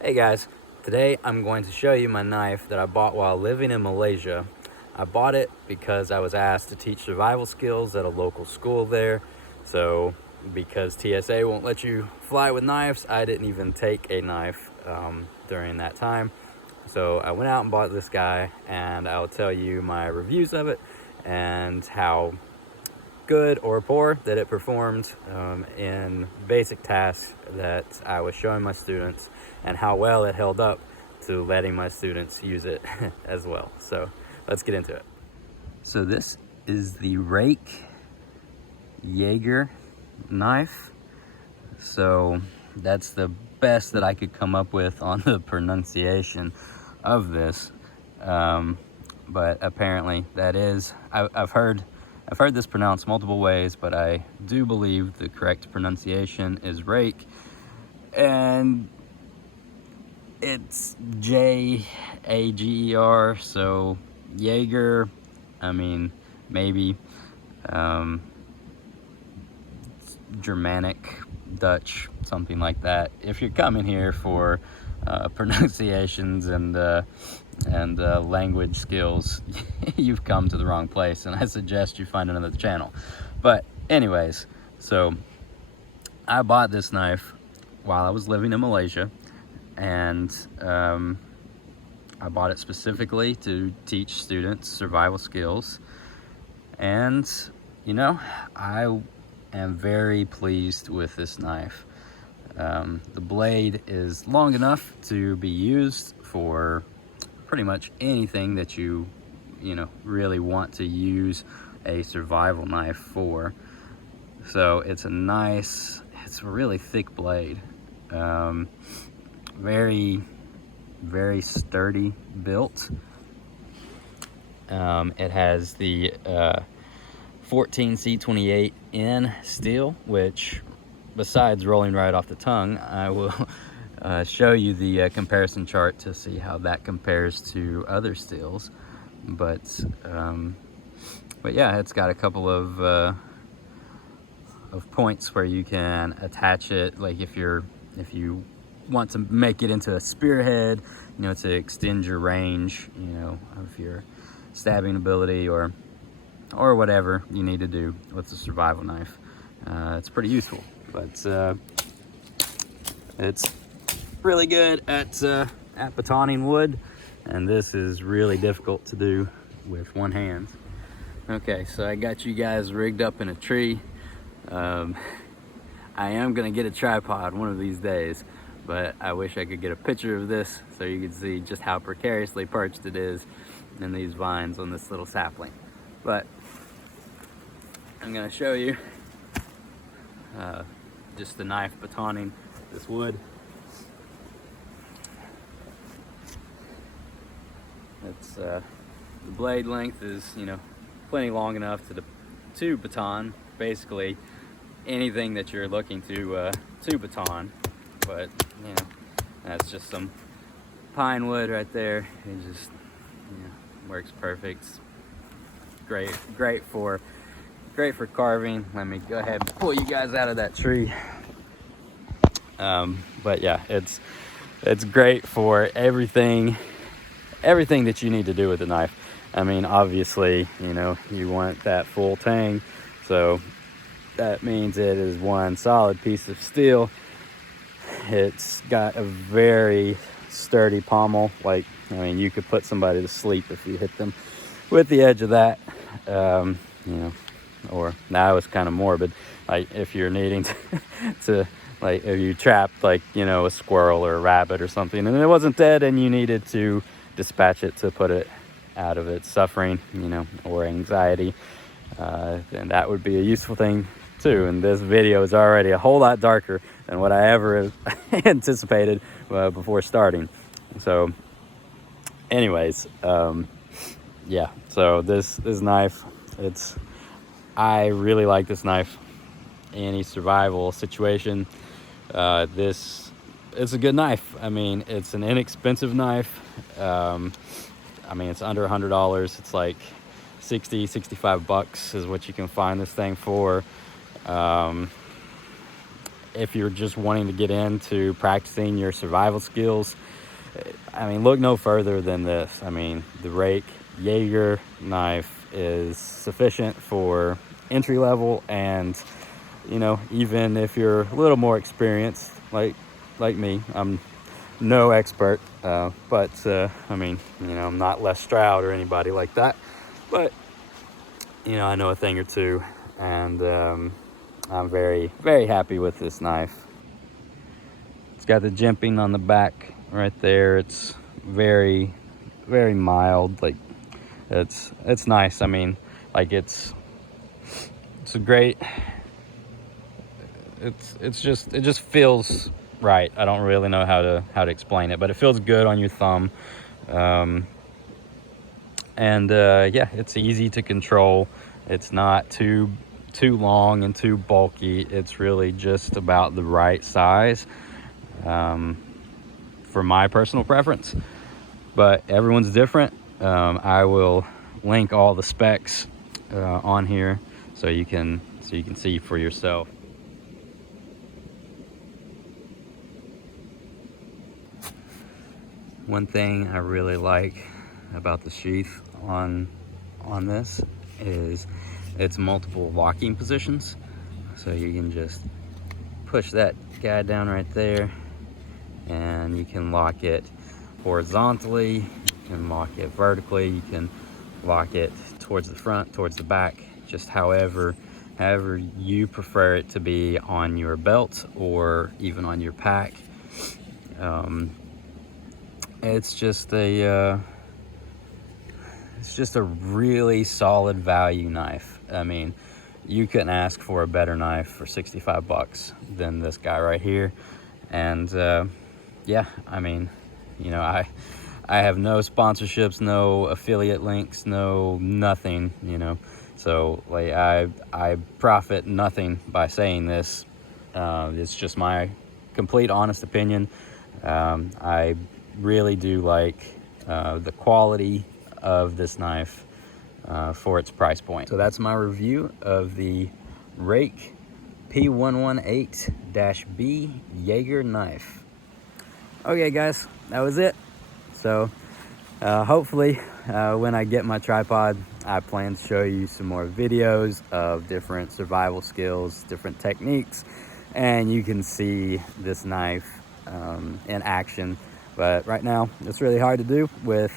Hey guys, today I'm going to show you my knife that I bought while living in Malaysia. I bought it because I was asked to teach survival skills at a local school there. So because TSA won't let you fly with knives, I didn't even take a knife during that time. So I went out and bought this guy, and I'll tell you my reviews of it and how good or poor that it performed in basic tasks that I was showing my students, and how well it held up to letting my students use it as well. So let's get into it. So this is the Ruike Jager knife. So that's the best that I could come up with on the pronunciation of this. But apparently that is, I've heard this pronounced multiple ways, but I do believe the correct pronunciation is rake, and it's Jager, so Jaeger, I mean, maybe Germanic, Dutch, something like that. If you're coming here for pronunciations and language skills, you've come to the wrong place, and I suggest you find another channel. But anyways, so I bought this knife while I was living in Malaysia, and I bought it specifically to teach students survival skills. And you know, I am very pleased with this knife. The blade is long enough to be used for pretty much anything that you really want to use a survival knife for. So it's a really thick blade, very sturdy built. It has the 14C28N steel, which, besides rolling right off the tongue, I will show you the comparison chart to see how that compares to other steels. But yeah, it's got a couple of points where you can attach it, like if you want to make it into a spearhead, to extend your range, of your stabbing ability or whatever you need to do with a survival knife. It's pretty useful, but it's really good at batoning wood, and this is really difficult to do with one hand. Okay, so I got you guys rigged up in a tree. I am gonna get a tripod one of these days, but I wish I could get a picture of this so you could see just how precariously perched it is in these vines on this little sapling. But I'm gonna show you just the knife batoning this wood. It's the blade length is plenty long enough to baton basically anything that you're looking to baton. But that's just some pine wood right there. It just works perfect. Great for carving. Let me go ahead and pull you guys out of that tree. But yeah, it's great for everything that you need to do with the knife. I mean, obviously, you want that full tang, so that means it is one solid piece of steel. It's got a very sturdy pommel. Like, I mean, you could put somebody to sleep if you hit them with the edge of that. Or now it's kind of morbid, like if you're needing to like if you trapped a squirrel or a rabbit or something and it wasn't dead and you needed to dispatch it to put it out of its suffering, or anxiety, then that would be a useful thing too. And this video is already a whole lot darker than what I ever anticipated before starting. So anyways, yeah, so this knife, I really like this knife in any survival situation. It's a good knife. I mean, it's an inexpensive knife. I mean, it's under $100. It's like 65 bucks is what you can find this thing for. if you're just wanting to get into practicing your survival skills, I mean, look no further than this. I mean, the Ruike Jager knife is sufficient for entry level, and you know, even if you're a little more experienced, like me, I'm no expert, but I mean, you know, I'm not Les Stroud or anybody like that, but you know, I know a thing or two, and I'm very, very happy with this knife. It's got the jimping on the back right there. It's very, very mild. Like, it's nice. I mean, like, it's a great, it just feels right. I don't really know how to explain it, but it feels good on your thumb. Yeah, it's easy to control. It's not too long and too bulky. It's really just about the right size, for my personal preference, but everyone's different. I will link all the specs on here so you can see for yourself. One thing I really like about the sheath on this is it's multiple locking positions, so you can just push that guy down right there, and you can lock it horizontally, you can lock it vertically, you can lock it towards the front, towards the back, just however you prefer it to be on your belt or even on your pack. It's just a really solid value knife. I mean, you couldn't ask for a better knife for 65 bucks than this guy right here. And yeah, I mean, you know, I have no sponsorships, no affiliate links, no nothing, you know. So like, I profit nothing by saying this. It's just my complete honest opinion. I really do like the quality of this knife for its price point. So that's my review of the Ruike F118-B Jager knife. Okay guys, that was it. So hopefully when I get my tripod, I plan to show you some more videos of different survival skills, different techniques, and you can see this knife in action. But right now it's really hard to do with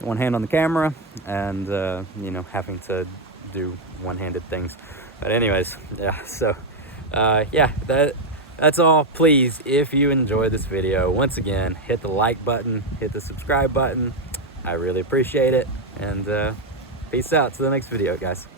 one hand on the camera and you know, having to do one-handed things. But anyways, yeah, so yeah, that's all. Please, if you enjoyed this video, once again, hit the like button, hit the subscribe button. I really appreciate it, and peace out to the next video, guys.